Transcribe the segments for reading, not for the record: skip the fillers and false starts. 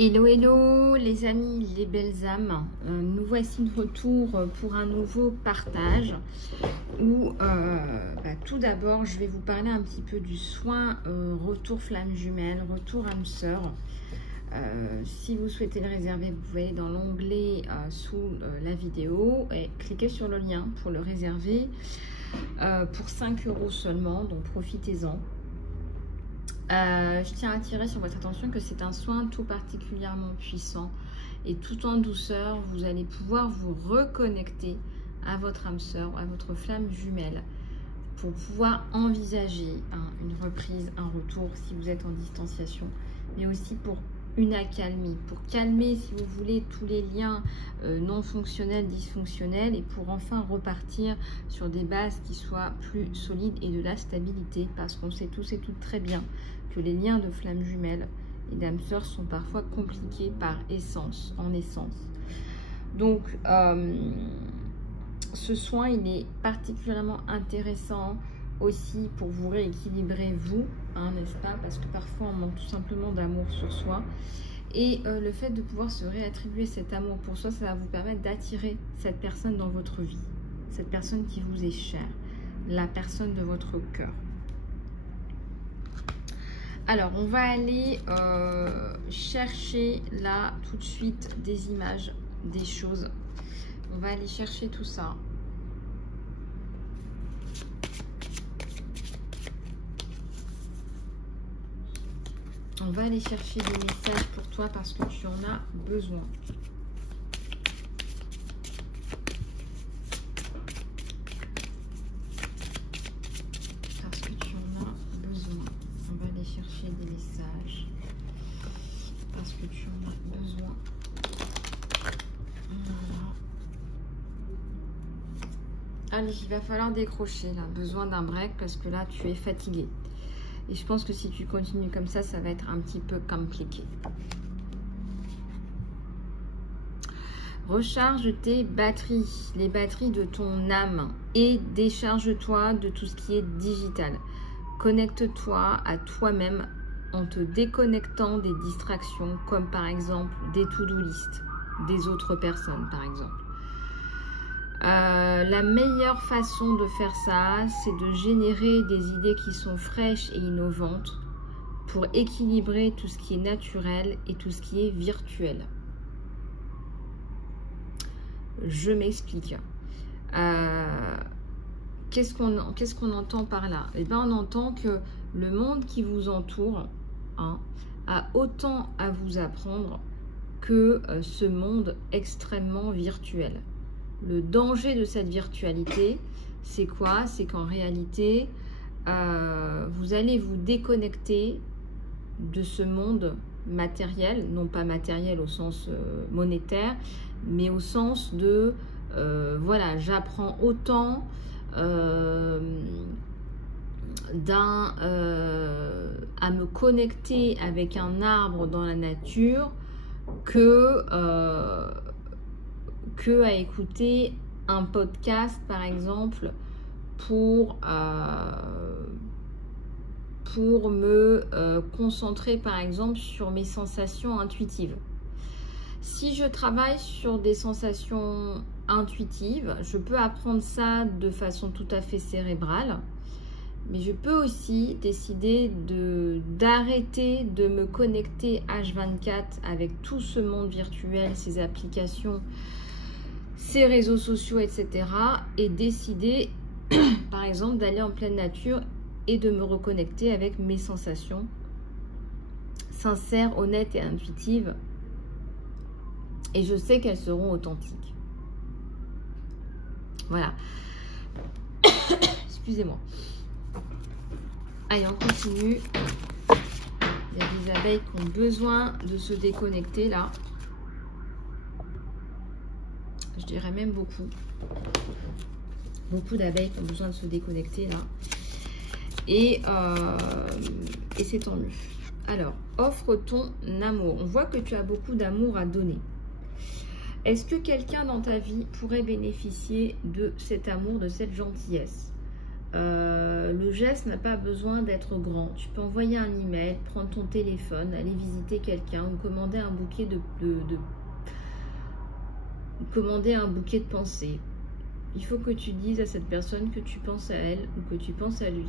Hello, hello les amis, les belles âmes. Nous voici de retour pour un nouveau partage où tout d'abord je vais vous parler un petit peu du soin retour flamme jumelle, retour âme sœur. Si vous souhaitez le réserver, vous pouvez aller dans l'onglet sous la vidéo et cliquer sur le lien pour le réserver pour 5 € seulement, donc profitez-en. Je tiens à attirer sur votre attention que c'est un soin tout particulièrement puissant et tout en douceur, vous allez pouvoir vous reconnecter à votre âme sœur, à votre flamme jumelle pour pouvoir envisager une reprise, un retour si vous êtes en distanciation, mais aussi pour une accalmie, pour calmer si vous voulez tous les liens non fonctionnels, dysfonctionnels et pour enfin repartir sur des bases qui soient plus solides et de la stabilité, parce qu'on sait tous et toutes très bien que les liens de flamme jumelle et d'âme sœur sont parfois compliqués par essence, en essence. Donc ce soin il est particulièrement intéressant aussi pour vous rééquilibrer vous, n'est-ce pas, parce que parfois on manque tout simplement d'amour sur soi et le fait de pouvoir se réattribuer cet amour pour soi, ça va vous permettre d'attirer cette personne dans votre vie, cette personne qui vous est chère, la personne de votre cœur. Alors on va aller chercher là tout de suite des images, des choses, on va aller chercher tout ça. On va aller chercher des messages pour toi parce que tu en as besoin. Parce que tu en as besoin. On va aller chercher des messages. Parce que tu en as besoin. Voilà. Allez, il va falloir décrocher là. Besoin d'un break parce que là, tu es fatigué. Et je pense que si tu continues comme ça, ça va être un petit peu compliqué. Recharge tes batteries, les batteries de ton âme et décharge-toi de tout ce qui est digital. Connecte-toi à toi-même en te déconnectant des distractions comme par exemple des to-do list, des autres personnes par exemple. La meilleure façon de faire ça, c'est de générer des idées qui sont fraîches et innovantes pour équilibrer tout ce qui est naturel et tout ce qui est virtuel. Je m'explique. Qu'est-ce qu'on entend par là? Eh bien, on entend que le monde qui vous entoure a autant à vous apprendre que ce monde extrêmement virtuel. Le danger de cette virtualité, c'est quoi? C'est qu'en réalité, vous allez vous déconnecter de ce monde matériel, non pas matériel au sens monétaire, mais au sens de, voilà, j'apprends autant à me connecter avec un arbre dans la nature que à écouter un podcast par exemple pour me concentrer par exemple sur mes sensations intuitives. Si je travaille sur des sensations intuitives, je peux apprendre ça de façon tout à fait cérébrale, mais je peux aussi décider d'arrêter de me connecter H24 avec tout ce monde virtuel, ces applications, ces réseaux sociaux, etc. et décider, par exemple, d'aller en pleine nature et de me reconnecter avec mes sensations sincères, honnêtes et intuitives. Et je sais qu'elles seront authentiques. Voilà. Excusez-moi. Allez, on continue. Il y a des abeilles qui ont besoin de se déconnecter là. Je dirais même beaucoup. Beaucoup d'abeilles qui ont besoin de se déconnecter là. Et c'est tant mieux. Alors, offre ton amour. On voit que tu as beaucoup d'amour à donner. Est-ce que quelqu'un dans ta vie pourrait bénéficier de cet amour, de cette gentillesse? Le geste n'a pas besoin d'être grand. Tu peux envoyer un email, prendre ton téléphone, aller visiter quelqu'un ou commander un bouquet commander un bouquet de pensées. Il faut que tu dises à cette personne que tu penses à elle ou que tu penses à lui.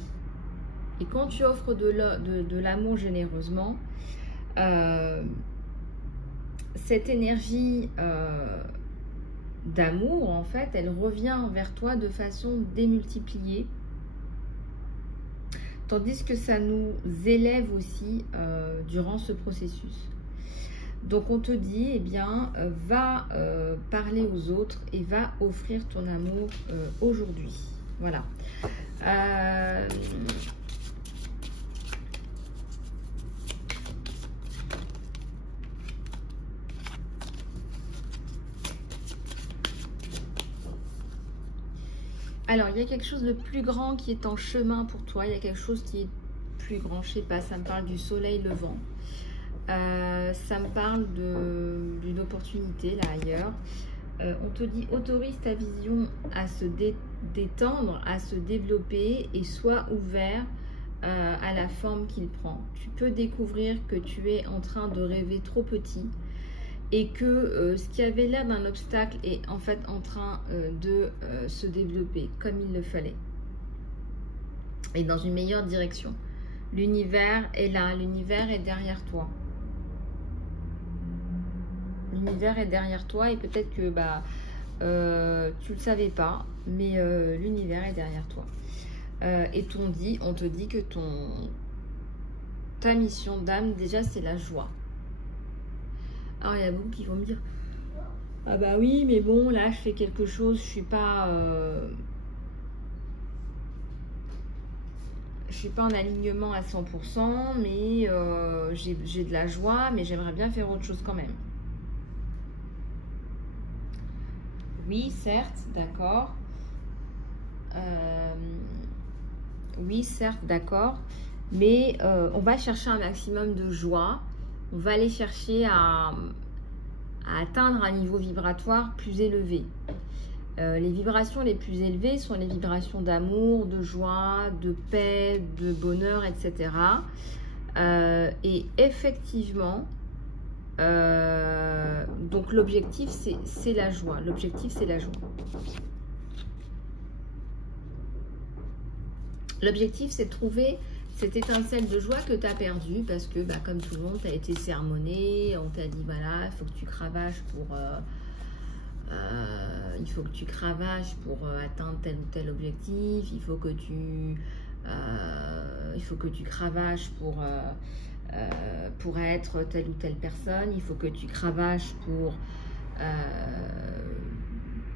Et quand tu offres de l'amour généreusement, cette énergie d'amour, en fait, elle revient vers toi de façon démultipliée. Tandis que ça nous élève aussi durant ce processus. Donc on te dit, eh bien, va parler aux autres et va offrir ton amour aujourd'hui. Voilà. Alors, il y a quelque chose de plus grand qui est en chemin pour toi. Il y a quelque chose qui est plus grand. Je sais pas, ça me parle du soleil levant. Ça me parle d'une opportunité là ailleurs. On te dit, autorise ta vision à se détendre, à se développer et sois ouvert à la forme qu'il prend. Tu peux découvrir que tu es en train de rêver trop petit et que ce qui avait l'air d'un obstacle est en fait en train de se développer comme il le fallait et dans une meilleure direction. L'univers est là, l'univers est derrière toi. L'univers est derrière toi et peut-être que tu le savais pas, mais l'univers est derrière toi. Et on te dit que ta mission d'âme, déjà, c'est la joie. Alors, il y a beaucoup qui vont me dire, ah bah oui, mais bon, là, je fais quelque chose, je suis pas en alignement à 100%, mais j'ai de la joie, mais j'aimerais bien faire autre chose quand même. Oui, certes, d'accord. Oui, certes, d'accord. Mais on va chercher un maximum de joie. On va aller chercher à atteindre un niveau vibratoire plus élevé. Les vibrations les plus élevées sont les vibrations d'amour, de joie, de paix, de bonheur, etc. Et effectivement, donc l'objectif c'est la joie. L'objectif c'est la joie. L'objectif c'est de trouver cette étincelle de joie que tu as perdue parce que comme tout le monde, tu as été sermonné, on t'a dit voilà, il faut que tu cravaches pour atteindre tel ou tel objectif, il faut que tu cravaches pour être telle ou telle personne, il faut que tu cravaches pour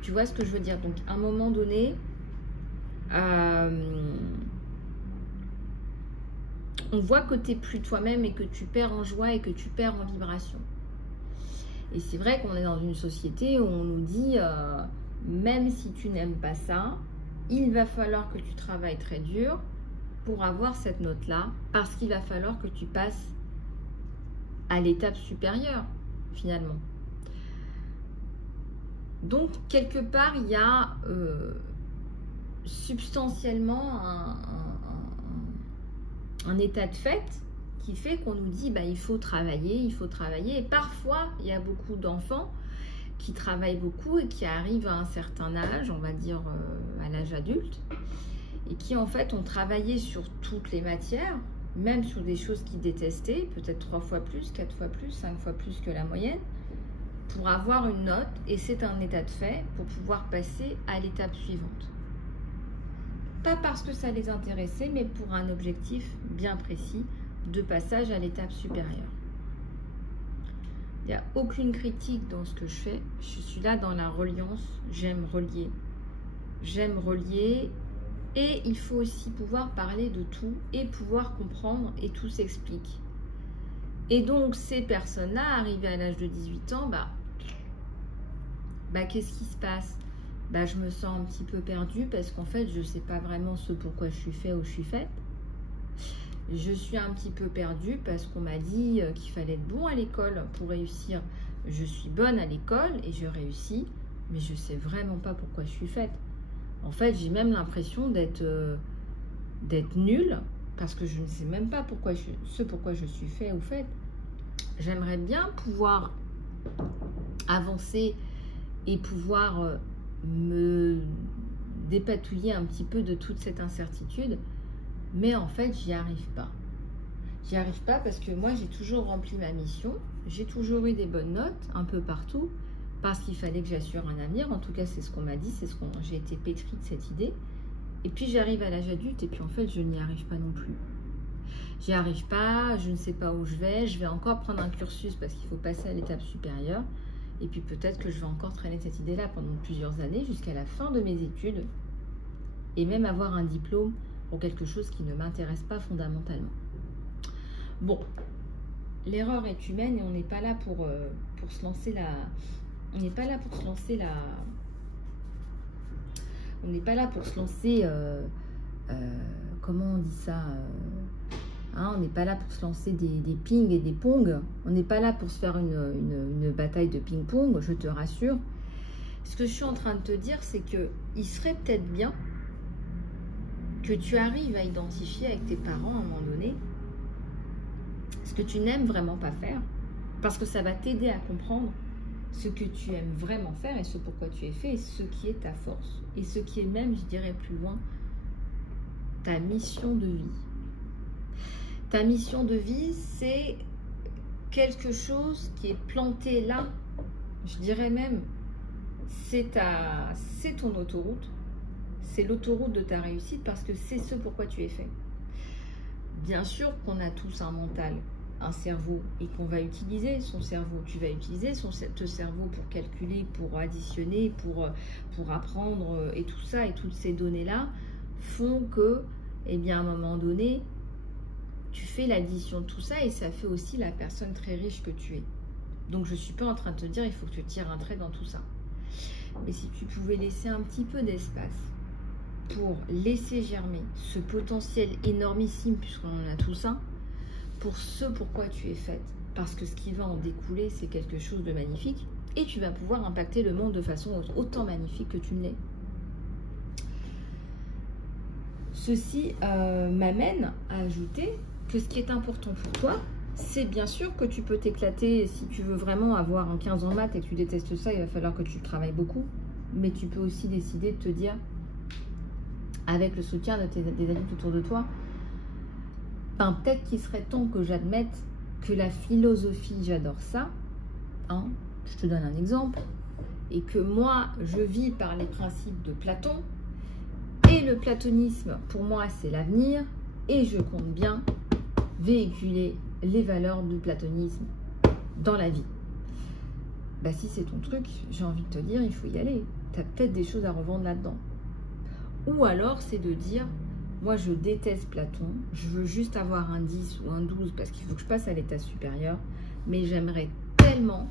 tu vois ce que je veux dire. Donc à un moment donné on voit que tu n'es plus toi-même et que tu perds en joie et que tu perds en vibration. Et c'est vrai qu'on est dans une société où on nous dit même si tu n'aimes pas ça, il va falloir que tu travailles très dur pour avoir cette note-là, parce qu'il va falloir que tu passes à l'étape supérieure, finalement. Donc, quelque part, il y a substantiellement un état de fait qui fait qu'on nous dit il faut travailler, il faut travailler. Et parfois, il y a beaucoup d'enfants qui travaillent beaucoup et qui arrivent à un certain âge, on va dire à l'âge adulte, et qui en fait ont travaillé sur toutes les matières, même sur des choses qu'ils détestaient, peut-être 3 fois plus, 4 fois plus, 5 fois plus que la moyenne, pour avoir une note, et c'est un état de fait pour pouvoir passer à l'étape suivante. Pas parce que ça les intéressait, mais pour un objectif bien précis de passage à l'étape supérieure. Il n'y a aucune critique dans ce que je fais. Je suis là dans la reliance. J'aime relier. J'aime relier. Et il faut aussi pouvoir parler de tout et pouvoir comprendre, et tout s'explique. Et donc, ces personnes-là, arrivées à l'âge de 18 ans, qu'est-ce qui se passe? Je me sens un petit peu perdue parce qu'en fait, je ne sais pas vraiment ce pourquoi je suis fait ou je suis faite. Je suis un petit peu perdue parce qu'on m'a dit qu'il fallait être bon à l'école pour réussir. Je suis bonne à l'école et je réussis, mais je ne sais vraiment pas pourquoi je suis faite. En fait, j'ai même l'impression d'être d'être nul, parce que je ne sais même pas pourquoi je suis fait ou faite. J'aimerais bien pouvoir avancer et pouvoir me dépatouiller un petit peu de toute cette incertitude, mais en fait, j'y arrive pas. J'y arrive pas parce que moi, j'ai toujours rempli ma mission, j'ai toujours eu des bonnes notes un peu partout, parce qu'il fallait que j'assure un avenir. En tout cas, c'est ce qu'on m'a dit, j'ai été pétrie de cette idée. Et puis, j'arrive à l'âge adulte et puis en fait, je n'y arrive pas non plus. J'y arrive pas, je ne sais pas où je vais encore prendre un cursus parce qu'il faut passer à l'étape supérieure. Et puis peut-être que je vais encore traîner cette idée-là pendant plusieurs années jusqu'à la fin de mes études et même avoir un diplôme pour quelque chose qui ne m'intéresse pas fondamentalement. Bon, l'erreur est humaine et on n'est pas là pour se lancer la... On n'est pas là pour se lancer la... On n'est pas là pour se lancer... comment on dit ça on n'est pas là pour se lancer des ping et des pong. On n'est pas là pour se faire une bataille de ping-pong, je te rassure. Ce que je suis en train de te dire, c'est qu'il serait peut-être bien que tu arrives à identifier avec tes parents à un moment donné ce que tu n'aimes vraiment pas faire, parce que ça va t'aider à comprendre ce que tu aimes vraiment faire et ce pourquoi tu es fait et ce qui est ta force. Et ce qui est même, je dirais plus loin, ta mission de vie. Ta mission de vie, c'est quelque chose qui est planté là. Je dirais même, c'est ton autoroute. C'est l'autoroute de ta réussite parce que c'est ce pourquoi tu es fait. Bien sûr qu'on a tous un mental, un cerveau et qu'on va utiliser son cerveau. Tu vas utiliser ton cerveau pour calculer, pour additionner, pour apprendre et tout ça. Et toutes ces données-là font que, eh bien, à un moment donné, tu fais l'addition de tout ça et ça fait aussi la personne très riche que tu es. Donc, je ne suis pas en train de te dire il faut que tu tires un trait dans tout ça. Mais si tu pouvais laisser un petit peu d'espace pour laisser germer ce potentiel énormissime, puisqu'on en a tout ça, pour ce pourquoi tu es faite. Parce que ce qui va en découler, c'est quelque chose de magnifique et tu vas pouvoir impacter le monde de façon autant magnifique que tu ne l'es. Ceci m'amène à ajouter que ce qui est important pour toi, c'est bien sûr que tu peux t'éclater. Si tu veux vraiment avoir un 15 en maths et que tu détestes ça, il va falloir que tu travailles beaucoup. Mais tu peux aussi décider de te dire, avec le soutien des adultes autour de toi, ben, peut-être qu'il serait temps que j'admette que la philosophie, j'adore ça. Je te donne un exemple. Et que moi, je vis par les principes de Platon. Et le platonisme, pour moi, c'est l'avenir. Et je compte bien véhiculer les valeurs du platonisme dans la vie. Bah, si c'est ton truc, j'ai envie de te dire, il faut y aller. Tu as peut-être des choses à revendre là-dedans. Ou alors, c'est de dire, moi, je déteste Platon, je veux juste avoir un 10 ou un 12 parce qu'il faut que je passe à l'état supérieur, mais j'aimerais tellement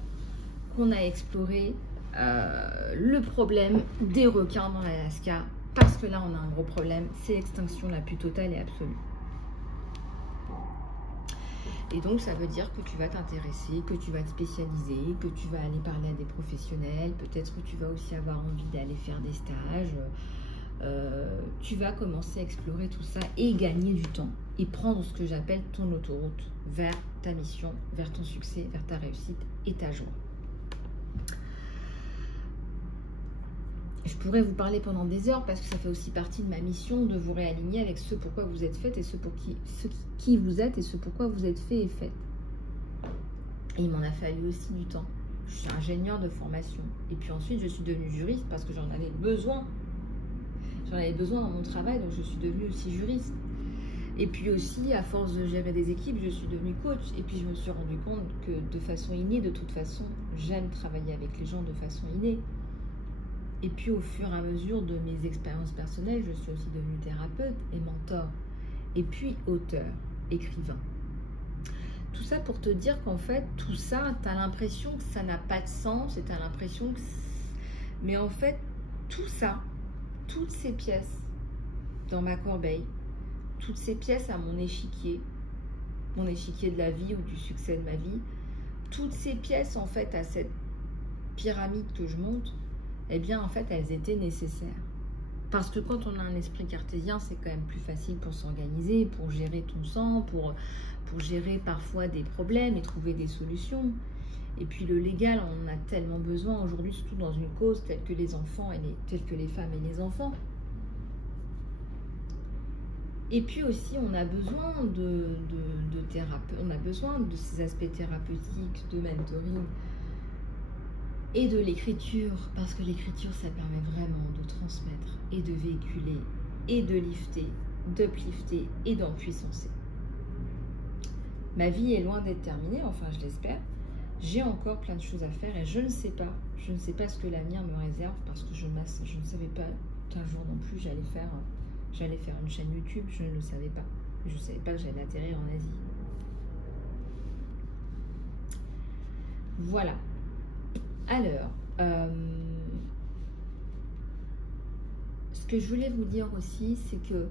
qu'on a exploré le problème des requins dans l'Alaska, parce que là, on a un gros problème, c'est l'extinction la plus totale et absolue. Et donc, ça veut dire que tu vas t'intéresser, que tu vas te spécialiser, que tu vas aller parler à des professionnels. Peut-être que tu vas aussi avoir envie d'aller faire des stages. Tu vas commencer à explorer tout ça et gagner du temps. Et prendre ce que j'appelle ton autoroute vers ta mission, vers ton succès, vers ta réussite et ta joie. Je pourrais vous parler pendant des heures parce que ça fait aussi partie de ma mission de vous réaligner avec ce pourquoi vous êtes fait et ce qui vous êtes et ce pourquoi vous êtes fait et fait. Et il m'en a fallu aussi du temps. Je suis ingénieure de formation. Et puis ensuite, je suis devenue juriste parce que j'en avais besoin. J'en avais besoin dans mon travail, donc je suis devenue aussi juriste. Et puis aussi, à force de gérer des équipes, je suis devenue coach. Et puis je me suis rendu compte que de façon innée, de toute façon, j'aime travailler avec les gens de façon innée. Et puis au fur et à mesure de mes expériences personnelles, je suis aussi devenue thérapeute et mentor. Et puis auteur, écrivain. Tout ça pour te dire qu'en fait, tout ça, tu as l'impression que ça n'a pas de sens et tu as l'impression que... Mais en fait, tout ça, toutes ces pièces dans ma corbeille, toutes ces pièces à mon échiquier de la vie ou du succès de ma vie, toutes ces pièces en fait à cette pyramide que je monte, eh bien en fait elles étaient nécessaires. Parce que quand on a un esprit cartésien, c'est quand même plus facile pour s'organiser, pour gérer tout ça, pour gérer parfois des problèmes et trouver des solutions. Et puis le légal, on en a tellement besoin aujourd'hui, surtout dans une cause telle que les enfants, telle que les femmes et les enfants. Et puis aussi, on a besoin de thérapeute, on a besoin de ces aspects thérapeutiques, de mentoring et de l'écriture, parce que l'écriture, ça permet vraiment de transmettre et de véhiculer et de lifter, d'uplifter et d'empuissancer. Ma vie est loin d'être terminée, enfin je l'espère. J'ai encore plein de choses à faire et je ne sais pas ce que l'avenir me réserve, parce que je ne savais pas qu'un jour non plus j'allais faire une chaîne YouTube, je ne le savais pas. Je ne savais pas que j'allais atterrir en Asie. Voilà. Alors, ce que je voulais vous dire aussi, c'est que